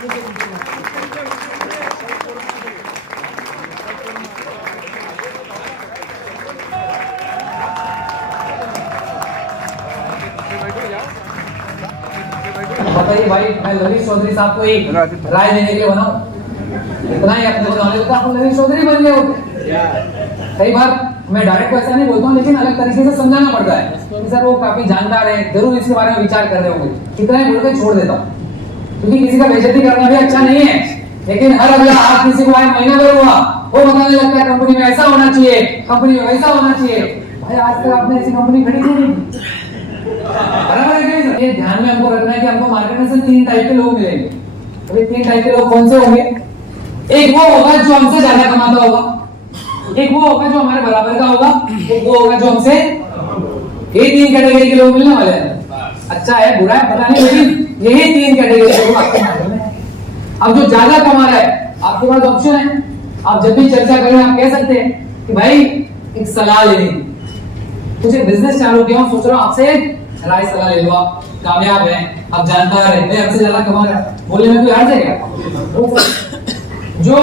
बताइए भाई, मैं ललित चौधरी साहब को एक राय देने के लिए बनाऊं? इतना ही अपने को नॉलेज होता है, ललित चौधरी बन गए होते। कई बार मैं डायरेक्ट ऐसा नहीं बोलता हूँ, लेकिन अलग तरीके से समझाना पड़ता है कि सर वो काफी जानकार है, जरूर इसके बारे में विचार कर रहे होंगे। इतना ही बोलकर छोड़ देता हूँ, क्योंकि किसी का बेइज्जती करना भी अच्छा नहीं है। लेकिन हर अगला आज किसी को आए महीना भर हुआ, वो बताने लगता है कंपनी में ऐसा होना चाहिए, कंपनी में वैसा होना चाहिए। भाई आज तक आपने ऐसी कंपनी खड़ी क्यों नहीं? बराबर है क्या? ये ध्यान में हमको रखना है कि हमको मार्केट में से 3 टाइप के लोग मिलेंगे। अभी 3 टाइप के लोग कौन से होंगे? एक वो होगा जो हमसे ज्यादा कमाता होगा, एक वो होगा जो हमारे बराबर का होगा, एक वो होगा जो हमसे, ये 3 कैटेगरी के लोग मिलने वाले हैं। अच्छा है बुरा है पता नहीं, लेकिन यही 3 कैटेगरी के लोग आपके मार्केट में हैं। अब जो ज्यादा कमा रहा है, आपके पास ऑप्शन है, आप जब भी चर्चा करें आप कह सकते हैं कि भाई एक सलाह लेनी, कुछ बिजनेस चालू किया हूं, सोच रहा हूं आपसे राय सलाह ले लो। आप कामयाब हैं, आप जानकार हैं, मैं हमसे ज्यादा कमा रहा है, बोलने में कोई हर्ज है क्या? जो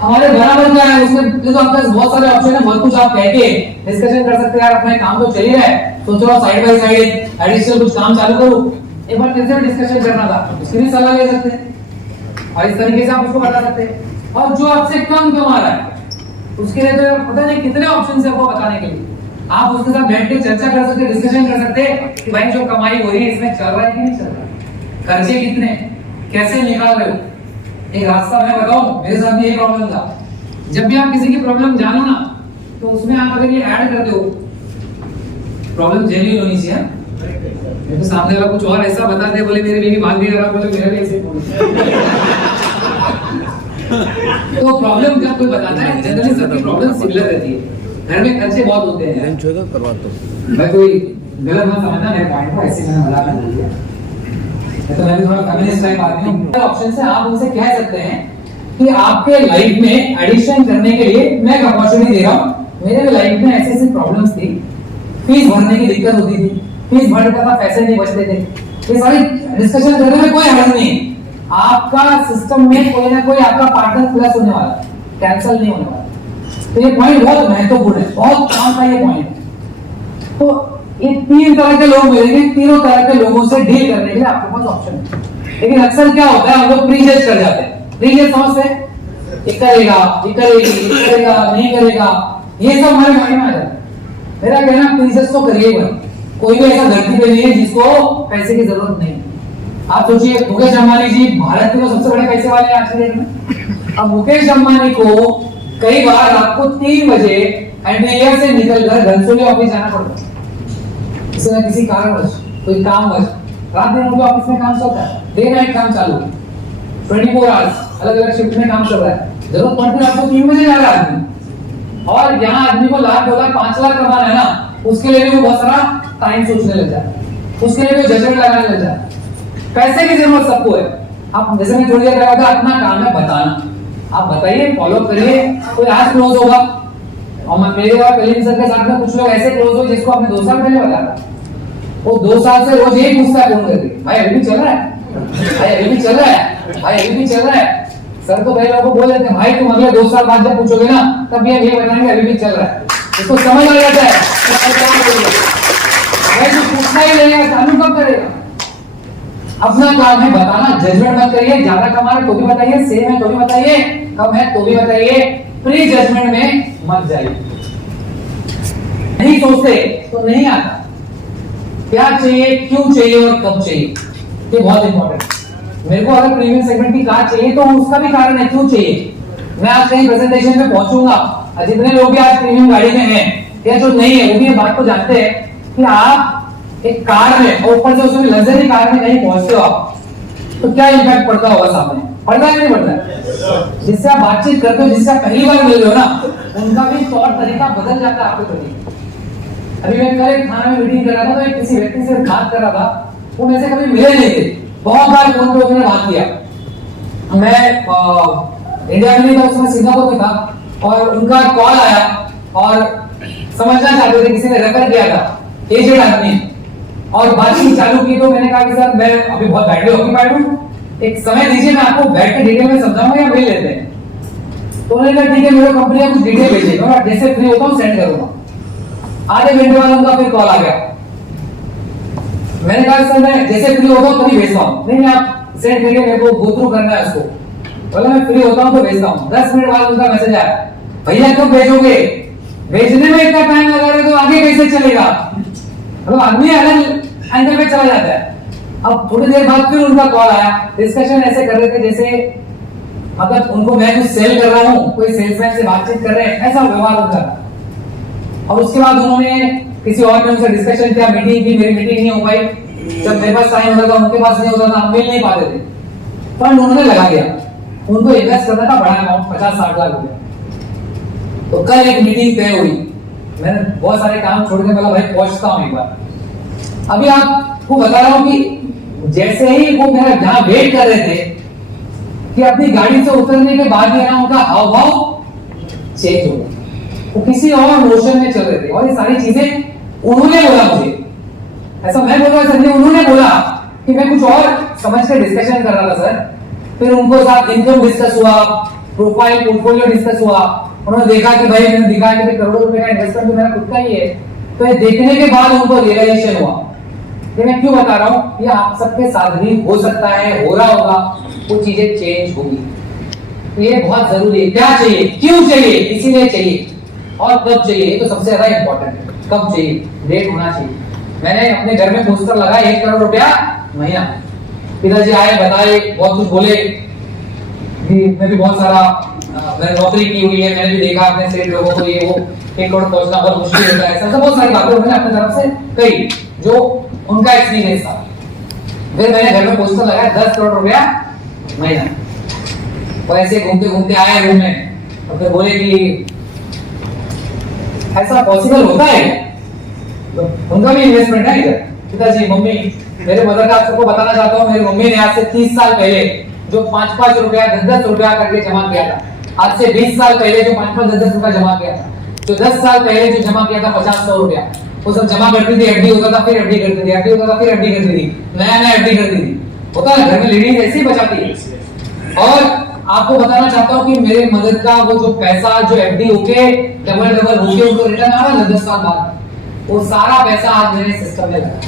हमारे बराबर का है उसमें तो आपके पास बहुत सारे ऑप्शन है, बहुत कुछ आप कह के डिस्कशन कर सकते हैं। यार अपना काम तो चल ही रहा है, सोच रहा हूं साइड बाय साइड एडिशनल कुछ काम चालू करूं, एक बार कैसे डिस्कशन करना था, उसकी भी सलाह ले सकते हैं और इस तरीके से आप उसको बता सकते हैं। और जो आपसे कम कमा रहा है उसके लिए तो पता नहीं कितने ऑप्शन है आपको बताने के लिए। आप उसके साथ बैठ के चर्चा कर सकते, डिस्कशन कर सकते कि भाई जो कमाई हो रही है इसमें चल रहा है कि नहीं चल रहा, खर्चे कितने, कैसे निकाल रहे हो। एक रास्ता मैं बताऊं, मेरे साथ भी यही प्रॉब्लम था। जब भी आप किसी की प्रॉब्लम जानो ना, तो उसमें आप अगर ये ऐड कर दो, प्रॉब्लम जेन्युइन होनी चाहिए। तो सामने वाला कुछ और ऐसा बता दे, बोले मेरे बीवी भाग भी कर रहा, बोले मेरा भी ऐसे तो प्रॉब्लम जब कोई बताता है, जनरली सबकी प्रॉब्लम सिमिलर रहती है। घर में खर्चे बहुत होते हैं, करवा दो। मैं कोई गलत मत समझना मेरे पॉइंट को, ऐसे मैंने मजाक नहीं किया, तो मैं भी थोड़ा कम्युनिस्ट टाइप आदमी हूं। ऑप्शन से आप उनसे कह सकते हैं कि आपके लाइफ में एडिशन करने के लिए मैं एक अपॉर्चुनिटी दे रहा हूं। मेरे भी लाइफ में ऐसी ऐसी प्रॉब्लम्स थी, फीस भरने की दिक्कत होती थी, फीस भरने का पैसे नहीं बचते थे, ये सारी डिस्कशन करने में कोई हर्ज नहीं। आपका सिस्टम में कोई ना कोई आपका पार्टनर प्लस होने वाला है, कैंसिल नहीं होने वाला। तो ये पॉइंट बहुत महत्वपूर्ण है, बहुत काम का ये पॉइंट। तो ये 3 तरह के लोग मिलेंगे, तीनों तरह के लोगों से डील करने के लिए आपके पास ऑप्शन है। लेकिन अक्सर क्या होता है, हम लोग प्रीजज कर जाते हैं। प्रीजज समझते हैं, ये करेगा, ये करेगी, ये करेगा, नहीं करेगा, ये सब हमारे माइंड में आ जाता है। मेरा कहना प्रीजज तो करिए मत। कोई भी ऐसा धरती पे नहीं है जिसको पैसे की जरूरत नहीं। आप सोचिए, मुकेश अंबानी जी भारत के सबसे बड़े पैसे वाले हैं आज के डेट में। अब मुकेश अंबानी को कई बार रात को 3 बजे एंटीरियर से निकलकर घनसोली ऑफिस जाना पड़ता है, किसी न किसी कारणवश, कोई कामवश। रात दिन उनके ऑफिस में काम चलता है, डे नाइट काम चालू है, 24 आवर्स अलग अलग शिफ्ट में काम चल रहा है। जरूरत पड़ती है आपको 3 बजे जा रहा है आदमी, और यहाँ आदमी को लाख 2 लाख 5 लाख कमाना है ना, उसके लिए भी वो बहुत सारा टाइम सोचने लग जाता है, उसके लिए भी जजमेंट लगाने लग जाता है। पैसे की जरूरत सबको है। आप जैसे मैं थोड़ी देर कहा था, अपना काम है बताना, आप बताइए, फॉलो करिए। कोई आज क्लोज होगा, और मैं मेरे और कलीन सर के साथ में कुछ लोग ऐसे क्लोज हो जिसको आपने 2 साल पहले बताया था, वो 2 साल से रोज यही पूछता है फोन करके, भाई अभी भी चल रहा है, भाई अभी भी चल रहा है, भाई अभी भी चल रहा है। सर तो भाई लोगों को बोल देते हैं, भाई तुम अगले 2 साल बाद जब पूछोगे ना, तब ये बताएंगे अभी भी चल रहा है। इसको समझ आ जाता है भाई जो पूछना ही नहीं है, चालू कब करेगा। अपना काम है बताना, जजमेंट मत करिए। ज्यादा कमा रहे तो भी बताइए, सेम है तो भी बताइए, कम है तो भी बताइए, प्री जजमेंट में मत जाइए। नहीं सोचते तो नहीं आता, क्या चाहिए, क्यों चाहिए और कब चाहिए, ये बहुत इंपॉर्टेंट। मेरे को अगर प्रीमियम सेगमेंट की कार चाहिए तो उसका भी कारण है, क्यों चाहिए। मैं आज कहीं प्रेजेंटेशन में पहुंचूंगा, जितने लोग भी आज प्रीमियम गाड़ी में हैं या जो नहीं है वो भी ये बात को जानते हैं कि आप एक कार में, और ऊपर से उसमें लग्जरी कार में कहीं पहुंचते हो आप, तो क्या इम्पैक्ट पड़ता होगा सामने, पड़ता है नहीं पड़ता। जिससे आप बातचीत करते हो, जिससे आप पहली बार मिल रहे हो ना, उनका भी तौर तरीका बदल जाता है आपके प्रति। अभी मैं कल एक थाना में मीटिंग कर रहा था, तो एक किसी व्यक्ति से बात कर रहा था, वो मेरे से कभी मिले नहीं थे, बहुत बार फोन पे उन्होंने बात किया। मैं इंडिया में नहीं था, उसमें सिंगापुर में था, और उनका कॉल आया और समझना चाहते थे, किसी ने रेफर किया था, एजेड आदमी, और बातचीत चालू की। तो मैंने कहा कि सर मैं अभी बहुत बैटरी ऑक्यूपाइड हूँ, एक समय दीजिए, मैं आपको बैठ के डिटेल में समझाऊंगा या मिल लेते हैं। तो उन्होंने कहा ठीक है, मेरे कंपनी का कुछ डिटेल भेजिएगा, मैं जैसे फ्री होता हूँ सेंड करूंगा। आधे घंटे बाद उनका फिर कॉल आ गया। मैंने कहा सर मैं जैसे फ्री होता हूँ तभी भेजता हूँ। नहीं आप सेंड करिए, मेरे को गो थ्रू करना है उसको। बोला मैं फ्री होता हूँ तो भेजता हूँ। 10 मिनट बाद उनका मैसेज आया, भैया कब भेजोगे, भेजने में इतना टाइम लगा रहे तो आगे कैसे चलेगा। मतलब आदमी अलग एंगल पे चला जाता है। अब थोड़ी देर बाद फिर उनका कॉल आया, डिस्कशन ऐसे कर रहे थे जैसे मतलब उनको मैं कुछ सेल कर रहा हूँ, कोई सेल्समैन से बातचीत कर रहे हैं, ऐसा व्यवहार उनका। और उसके बाद उन्होंने किसी और ने उनसे डिस्कशन किया, मीटिंग की, मेरी मीटिंग नहीं हो पाई। जब मेरे पास टाइम होता था उनके पास नहीं होता था, हम मिल नहीं पाते थे। फंड उन्होंने लगा दिया, उनको इन्वेस्ट करना था बड़ा अमाउंट 50-60 लाख रुपए। तो कल एक मीटिंग तय हुई, मैंने बहुत सारे काम छोड़ के बोला भाई पहुंचता हूं एक बार। अभी आपको बता रहा हूं कि जैसे ही वो मेरा जहां वेट कर रहे थे कि अपनी गाड़ी से उतरने के बाद ही उनका हाव भाव चेंज हो गया, वो किसी और मोशन में चल रहे थे। और ये सारी चीजें उन्होंने बोला मुझे, ऐसा मैं बोल रहा सर नहीं, उन्होंने बोला कि मैं कुछ और समझ के डिस्कशन कर रहा था सर। फिर उनको साथ इनकम डिस्कस हुआ, प्रोफाइल पोर्टफोलियो डिस्कस हुआ। उन्होंने देखा कि भाई मैंने दिखा कि करोड़ों रुपए का इन्वेस्टमेंट तो मेरा खुद का ही है। तो ये देखने के बाद उनको रियलाइजेशन हुआ। ये मैं क्यों बता रहा हूँ, ये आप सबके साथ भी हो सकता है, हो रहा होगा, वो चीजें चेंज होगी। तो ये बहुत जरूरी है। क्या चाहिए, क्यों चाहिए, इसीलिए चाहिए, और कब चाहिए, तो सबसे ज्यादा इंपॉर्टेंट है। कब चाहिए, डेट होना चाहिए। मैंने अपने घर में पोस्टर लगाया 1 करोड़ रुपया महीना। पिताजी आए, बताए, बहुत कुछ बोले कि मैं भी बहुत सारा मैंने नौकरी की हुई है, मैंने भी देखा अपने सेठ लोगों को, ये वो 1 करोड़ पहुंचना बहुत मुश्किल होता है। ऐसा बहुत सारी बातें उन्होंने अपनी तरफ से कही जो उनका एक्सपीरियंस था। फिर मैंने घर में पोस्टर लगाया 10 करोड़ रुपया महीना। वो ऐसे घूमते घूमते आए रूम में और फिर बोले कि ऐसा पॉसिबल होता है। तो उनका भी इन्वेस्टमेंट है इधर। पिताजी, मम्मी, मेरे मदर का आपको बताना चाहता हूँ, मेरी मम्मी ने आज से 30 साल पहले जो 5-5 रुपया 10-10 रुपया करके जमा किया था, आज से 20 साल पहले जो 5-5 10-10 रुपया जमा किया था, जो 10 साल पहले जो जमा किया था 50-100 रुपया, वो सब जमा करती थी, एफडी होता था, फिर एफडी करती थी, एफडी होता था, फिर एफडी करती थी, नया एफडी करती थी। होता है घर में लेडीज ऐसे ही बचाती है। और आपको बताना चाहता हूँ कि मेरे मदर का वो जो पैसा जो एफडी होके डबल होके उनको रिटर्न आ रहा है 10 साल बाद, वो सारा पैसा आज मेरे सिस्टम में लगा।